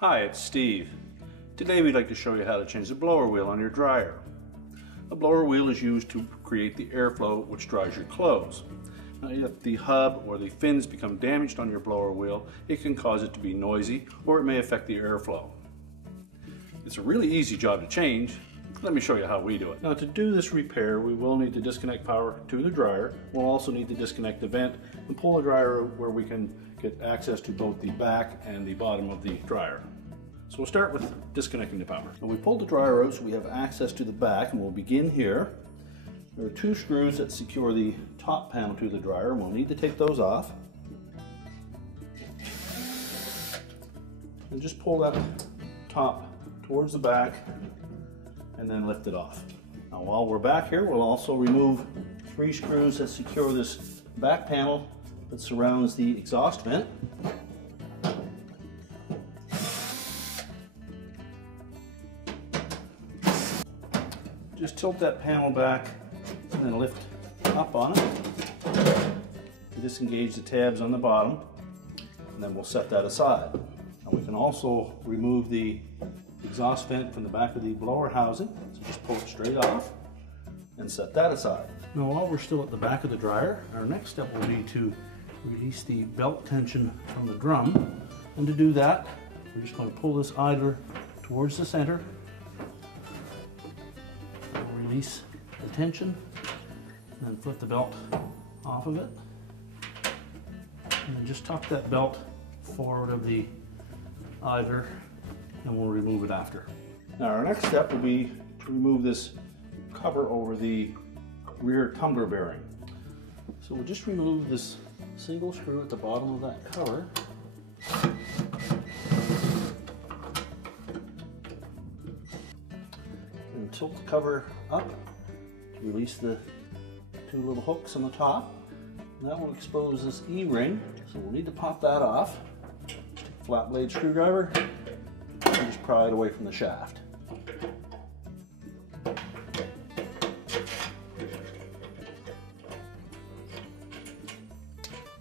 Hi, it's Steve. Today we'd like to show you how to change the blower wheel on your dryer. A blower wheel is used to create the airflow which dries your clothes. Now, if the hub or the fins become damaged on your blower wheel, it can cause it to be noisy or it may affect the airflow. It's a really easy job to change. Let me show you how we do it. Now, to do this repair, we will need to disconnect power to the dryer. We'll also need to disconnect the vent and pull the dryer where we can get access to both the back and the bottom of the dryer. So we'll start with disconnecting the power. Now, we pulled the dryer out so we have access to the back, and we'll begin here. There are two screws that secure the top panel to the dryer, and we'll need to take those off. And just pull that top towards the back and then lift it off. Now, while we're back here, we'll also remove three screws that secure this back panel that surrounds the exhaust vent. Just tilt that panel back and then lift up on it. Disengage the tabs on the bottom, and then we'll set that aside. Now, we can also remove the exhaust vent from the back of the blower housing, so just pull it straight off and set that aside. Now, while we're still at the back of the dryer, our next step will be to release the belt tension from the drum, and to do that we're just going to pull this idler towards the center, release the tension, and then flip the belt off of it, and just tuck that belt forward of the idler, and we'll remove it after. Now, our next step will be to remove this cover over the rear tumbler bearing. So we'll just remove this single screw at the bottom of that cover. And tilt the cover up to release the two little hooks on the top. And that will expose this E-ring, so we'll need to pop that off. Flat blade screwdriver, and just pry it away from the shaft.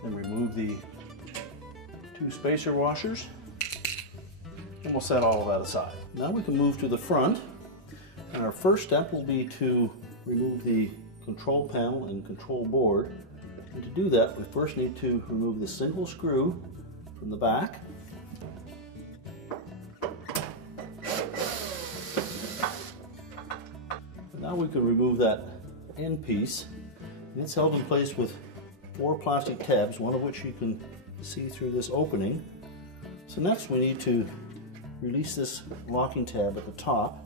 Then remove the two spacer washers, and we'll set all of that aside. Now we can move to the front, and our first step will be to remove the control panel and control board. And to do that, we first need to remove the single screw from the back. And now we can remove that end piece, and it's held in place with 4 plastic tabs, one of which you can see through this opening. So next we need to release this locking tab at the top.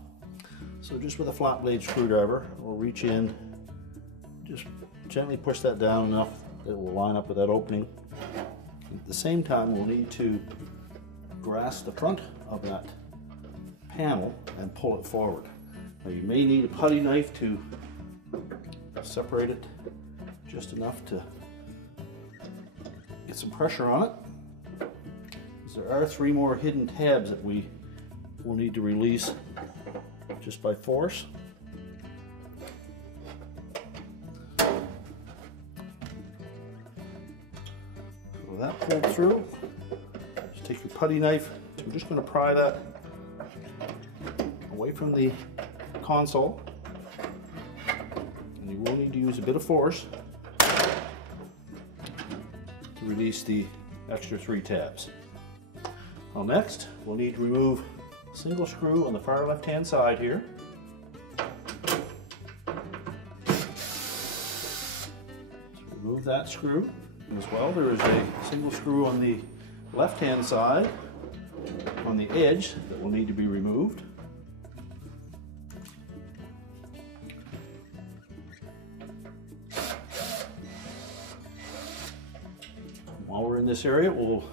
So just with a flat blade screwdriver, we'll reach in, just gently push that down enough that it will line up with that opening. At the same time, we'll need to grasp the front of that panel and pull it forward. Now, you may need a putty knife to separate it just enough to get some pressure on it. There are 3 more hidden tabs that we will need to release just by force. So with that pulled through, just take your putty knife. I'm just going to pry that away from the console, and you will need to use a bit of force to release the extra 3 tabs. Well, next we'll need to remove a single screw on the far left hand side here. So remove that screw. And as well, there is a single screw on the left hand side on the edge that will need to be removed. While we're in this area, we'll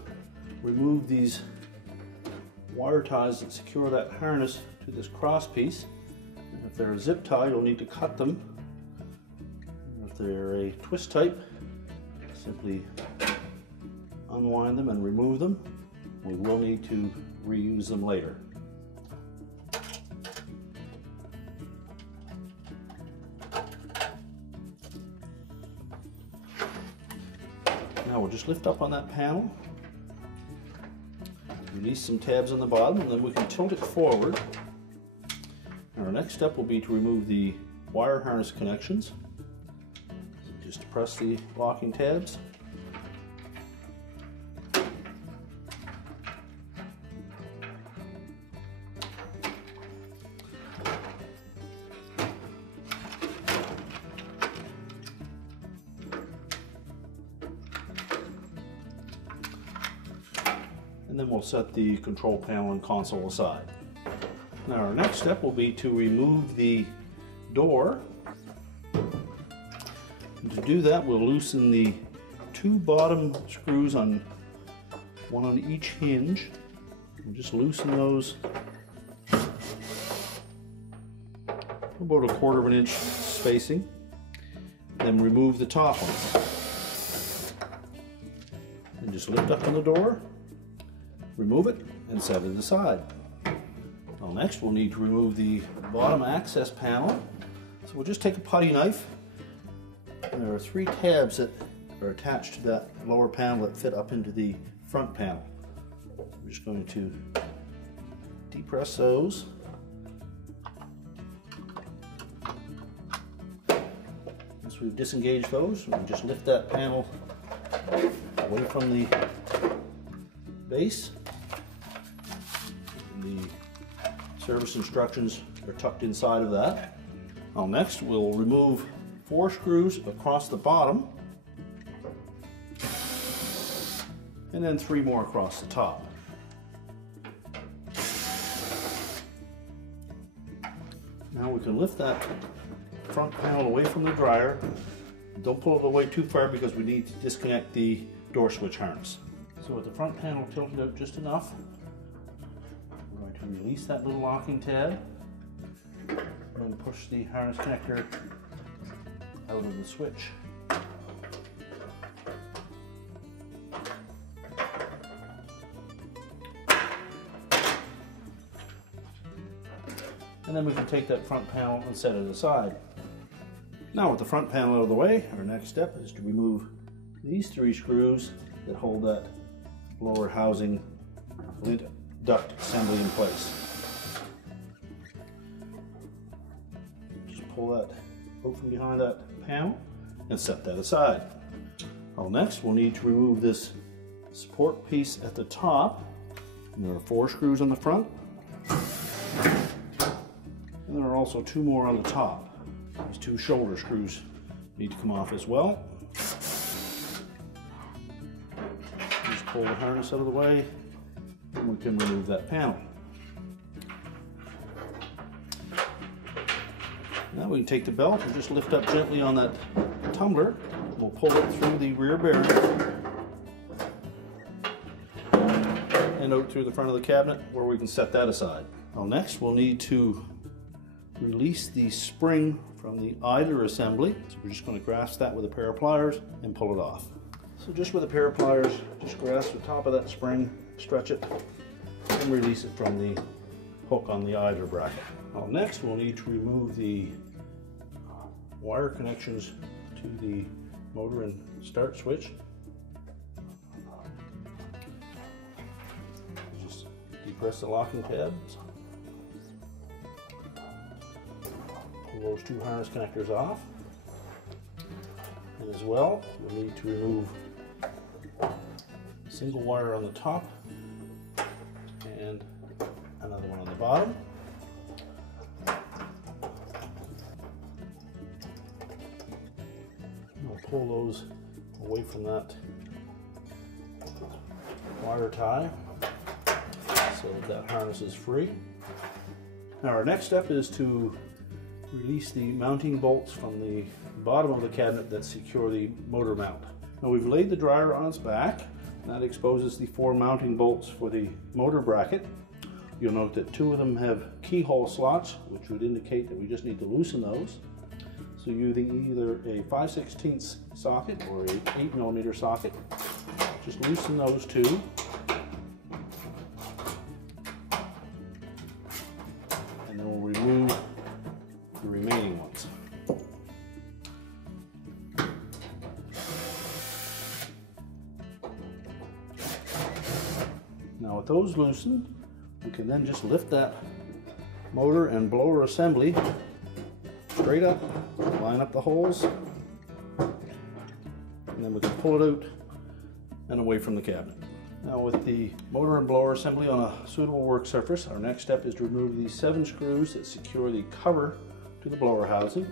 remove these wire ties that secure that harness to this cross piece. And if they're a zip tie, you'll need to cut them. And if they're a twist type, simply unwind them and remove them. We will need to reuse them later. Now we'll just lift up on that panel Release some tabs on the bottom, and then we can tilt it forward. Our next step will be to remove the wire harness connections. Just press the locking tabs. And then we'll set the control panel and console aside. Now our next step will be to remove the door. And to do that, we'll loosen the two bottom screws, one on each hinge. We'll just loosen those about a 1/4 inch spacing. Then remove the top ones. And just lift up on the door, remove it, and set it aside. Well, next we'll need to remove the bottom access panel. So we'll just take a putty knife, and there are 3 tabs that are attached to that lower panel that fit up into the front panel. We're just going to depress those. Once we've disengaged those, we'll just lift that panel away from the base. The service instructions are tucked inside of that. Now next we'll remove 4 screws across the bottom, and then 3 more across the top. Now we can lift that front panel away from the dryer. Don't pull it away too far because we need to disconnect the door switch harness. So with the front panel tilted out just enough, we're going to release that little locking tab and push the harness connector out of the switch. And then we can take that front panel and set it aside. Now with the front panel out of the way, our next step is to remove these 3 screws that hold that lower housing lint duct assembly in place. Just pull that out from behind that panel and set that aside. Well, next we'll need to remove this support piece at the top. And there are 4 screws on the front. And there are also 2 more on the top. These 2 shoulder screws need to come off as well. Just pull the harness out of the way, and we can remove that panel. Now we can take the belt and just lift up gently on that tumbler. We'll pull it through the rear bearing and out through the front of the cabinet where we can set that aside. Well, next we'll need to release the spring from the idler assembly. So we're just going to grasp that with a pair of pliers and pull it off. So just with a pair of pliers, just grasp the top of that spring, stretch it, and release it from the hook on the idler bracket. Well, next we'll need to remove the wire connections to the motor and start switch. Just depress the locking tabs. Pull those 2 harness connectors off. And as well, we'll need to remove a single wire on the top and another one on the bottom. We'll pull those away from that wire tie so that harness is free. Now our next step is to release the mounting bolts from the bottom of the cabinet that secure the motor mount. Now we've laid the dryer on its back, and that exposes the 4 mounting bolts for the motor bracket. You'll note that 2 of them have keyhole slots, which would indicate that we just need to loosen those. So using either a 5/16 socket or a 8mm socket, just loosen those 2. And then we'll remove the remaining ones. Now with with those loosened, we can then just lift that motor and blower assembly straight up, line up the holes, and then we can pull it out and away from the cabinet. Now with the motor and blower assembly on a suitable work surface, our next step is to remove these 7 screws that secure the cover to the blower housing.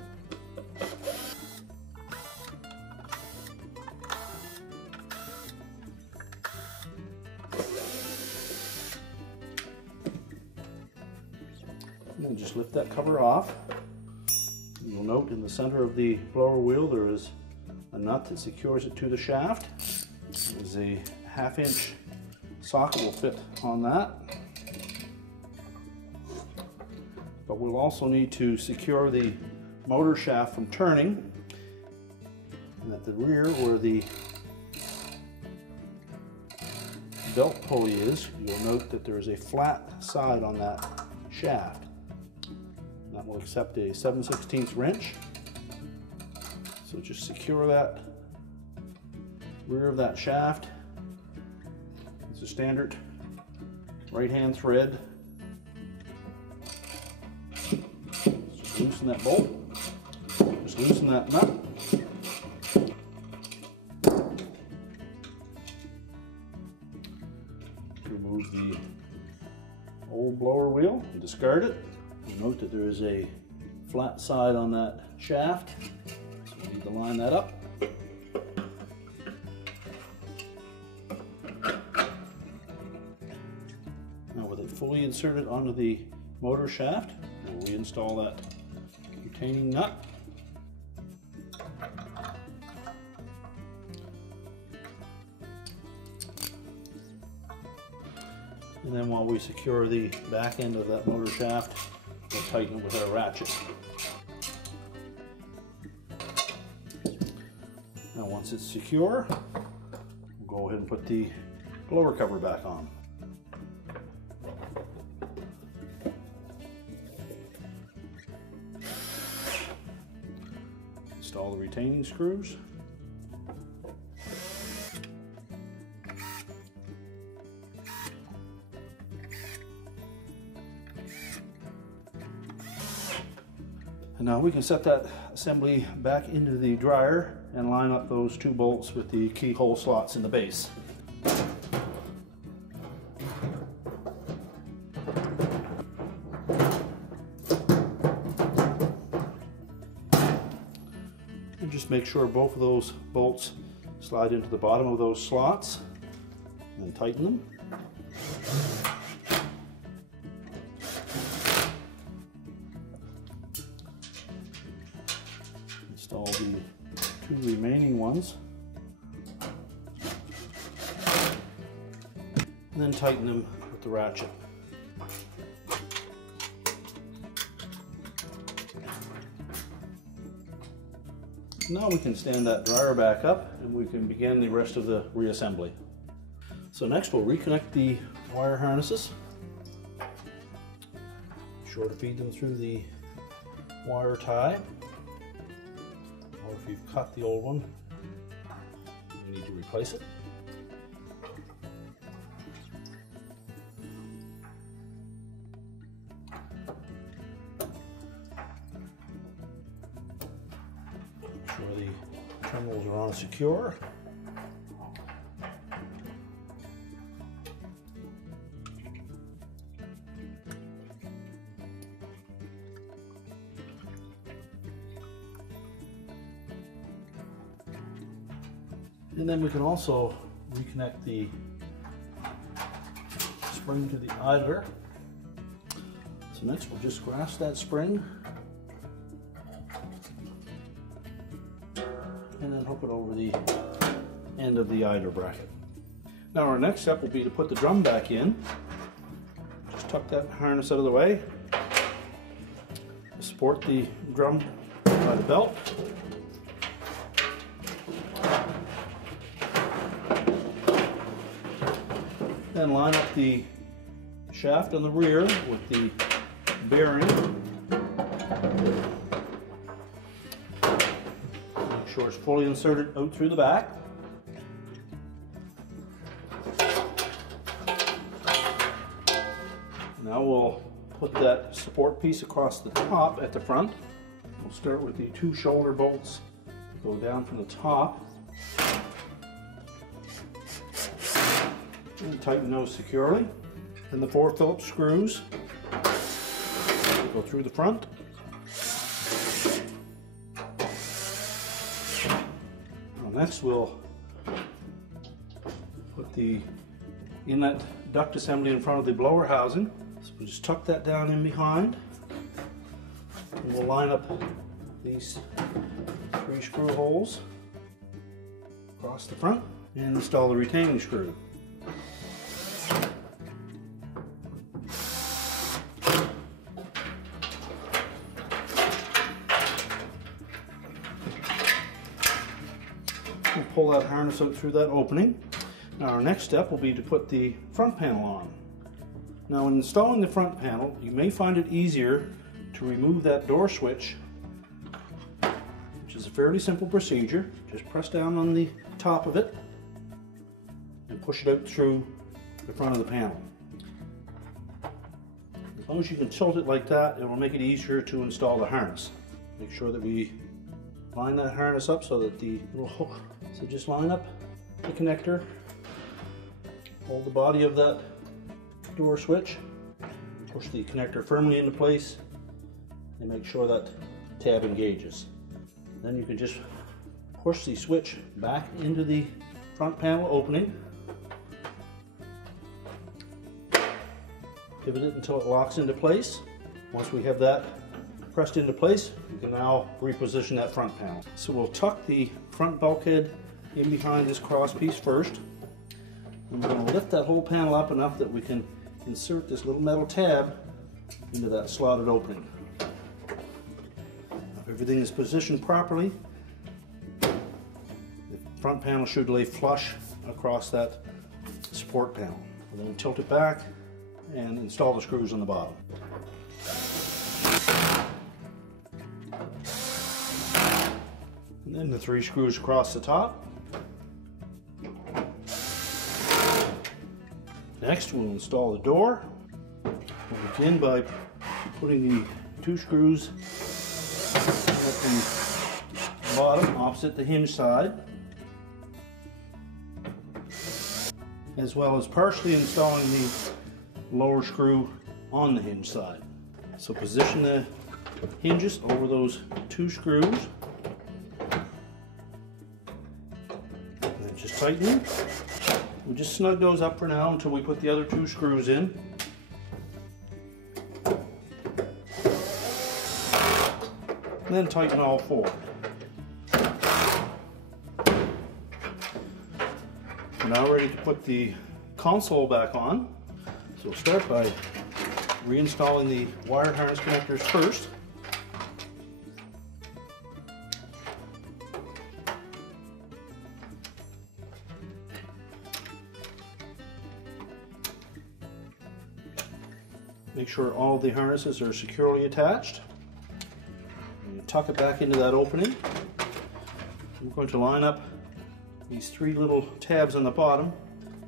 And then just lift that cover off. You'll note in the center of the blower wheel there is a nut that secures it to the shaft. There's a 1/2 inch socket will fit on that. But we'll also need to secure the motor shaft from turning. And at the rear where the belt pulley is, you'll note that there is a flat side on that shaft. And that will accept a 7/16 wrench. So just secure that rear of that shaft. It's a standard right-hand thread. Just loosen that bolt. Just loosen that nut. Remove the old blower wheel and discard it. You'll note that there is a flat side on that shaft, so we need to line that up. Now with it fully inserted onto the motor shaft, we'll reinstall that retaining nut. And then while we secure the back end of that motor shaft, we'll tighten it with our ratchet. Now once it's secure, we'll go ahead and put the blower cover back on. Install the retaining screws. And now we can set that assembly back into the dryer and line up those 2 bolts with the keyhole slots in the base. And just make sure both of those bolts slide into the bottom of those slots and tighten them. Install the 2 remaining ones, and then tighten them with the ratchet. Now we can stand that dryer back up and we can begin the rest of the reassembly. So next we'll reconnect the wire harnesses. Be sure to feed them through the wire tie. Or if you've cut the old one, you need to replace it. Make sure the terminals are on secure. And then we can also reconnect the spring to the idler. So next we'll just grasp that spring and then hook it over the end of the idler bracket. Now our next step will be to put the drum back in. Just tuck that harness out of the way. Support the drum by the belt. Then line up the shaft on the rear with the bearing. Make sure it's fully inserted out through the back. Now we'll put that support piece across the top at the front. We'll start with the 2 shoulder bolts. Go down from the top and tighten those securely. Then the 4 Phillips screws go through the front. Next we'll put the inlet duct assembly in front of the blower housing. So we'll just tuck that down in behind. And we'll line up these 3 screw holes across the front and install the retaining screw. We'll pull that harness out through that opening. Now our next step will be to put the front panel on. Now when installing the front panel, you may find it easier to remove that door switch, which is a fairly simple procedure. Just press down on the top of it and push it out through the front of the panel. As long as you can tilt it like that, it will make it easier to install the harness. Make sure that we line that harness up so that the little hook, so just line up the connector, hold the body of that door switch, push the connector firmly into place, and make sure that tab engages. Then you can just push the switch back into the front panel opening, pivot it until it locks into place. Once we have that pressed into place, we can now reposition that front panel. So we'll tuck the front bulkhead in behind this cross piece first. And we're going to lift that whole panel up enough that we can insert this little metal tab into that slotted opening. If everything is positioned properly, the front panel should lay flush across that support panel. We'll then tilt it back and install the screws on the bottom. And then the 3 screws across the top. Next we'll install the door. We'll begin by putting the 2 screws at the bottom opposite the hinge side, as well as partially installing the lower screw on the hinge side. So position the hinges over those 2 screws. And just tighten them. We'll just snug those up for now until we put the other 2 screws in. And then tighten all 4. We're now ready to put the console back on. So we'll start by reinstalling the wire harness connectors first. Make sure all the harnesses are securely attached. And tuck it back into that opening. We're going to line up these 3 little tabs on the bottom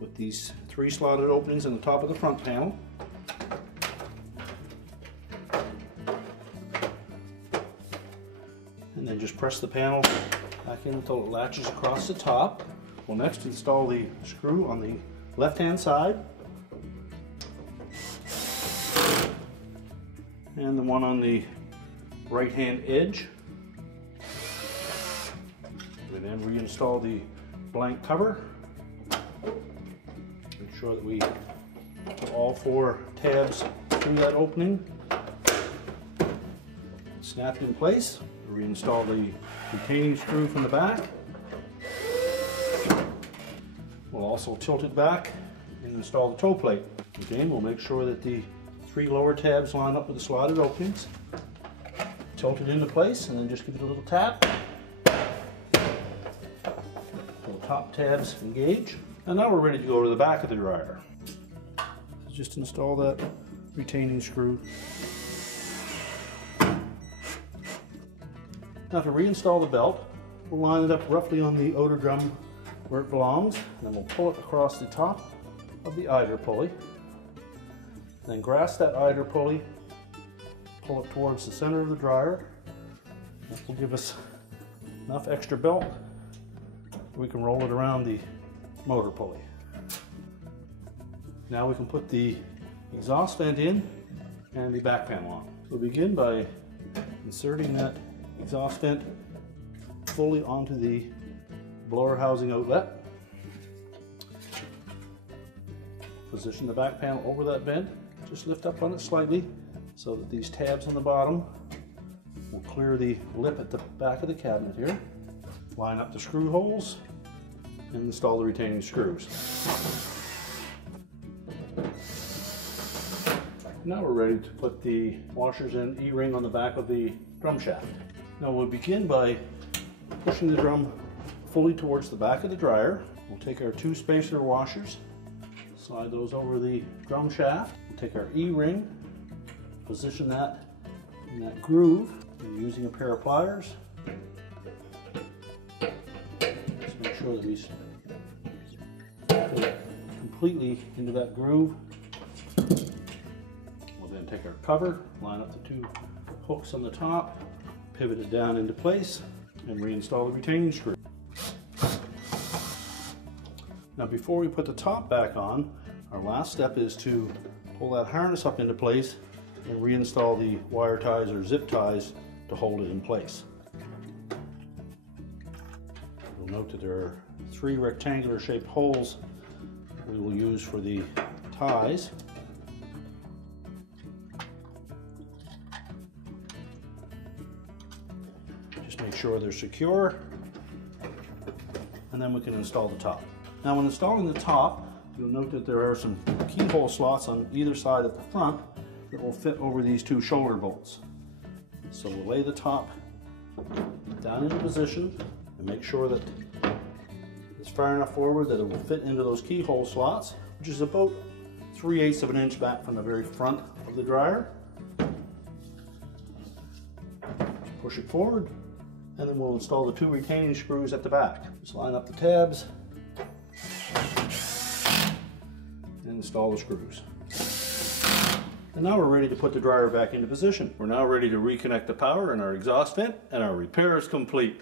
with these 3 slotted openings on the top of the front panel. And then just press the panel back in until it latches across the top. We'll next install the screw on the left-hand side and the one on the right-hand edge. We then reinstall the blank cover. Make sure that we put all 4 tabs through that opening. Snap in place. Reinstall the retaining screw from the back. We'll also tilt it back and install the toe plate. Again, we'll make sure that the 3 lower tabs line up with the slotted openings. Tilt it into place and then just give it a little tap. The top tabs engage. And now we're ready to go to the back of the dryer. So just install that retaining screw. Now to reinstall the belt, we'll line it up roughly on the outer drum where it belongs, and then we'll pull it across the top of the idler pulley. Then grasp that idler pulley, pull it towards the center of the dryer. That will give us enough extra belt we can roll it around the motor pulley. Now we can put the exhaust vent in and the back panel on. We'll begin by inserting that exhaust vent fully onto the blower housing outlet. Position the back panel over that vent. Just lift up on it slightly so that these tabs on the bottom will clear the lip at the back of the cabinet here. Line up the screw holes and install the retaining screws. Now we're ready to put the washers and E-ring on the back of the drum shaft. Now we'll begin by pushing the drum fully towards the back of the dryer. We'll take our 2 spacer washers, slide those over the drum shaft. We'll take our E-ring, position that in that groove, and using a pair of pliers. Just make sure that we put it completely into that groove. We'll then take our cover, line up the 2 hooks on the top, pivot it down into place, and reinstall the retaining screw. Now before we put the top back on, our last step is to pull that harness up into place and reinstall the wire ties or zip ties to hold it in place. You'll note that there are 3 rectangular shaped holes we will use for the ties. Just make sure they're secure, and then we can install the top. Now when installing the top, you'll note that there are some keyhole slots on either side at the front that will fit over these 2 shoulder bolts. So we'll lay the top down into position and make sure that it's far enough forward that it will fit into those keyhole slots, which is about 3/8 of an inch back from the very front of the dryer. Push it forward, and then we'll install the 2 retaining screws at the back. Just line up the tabs and install the screws. And now we're ready to put the dryer back into position. We're now ready to reconnect the power in our exhaust vent, and our repair is complete.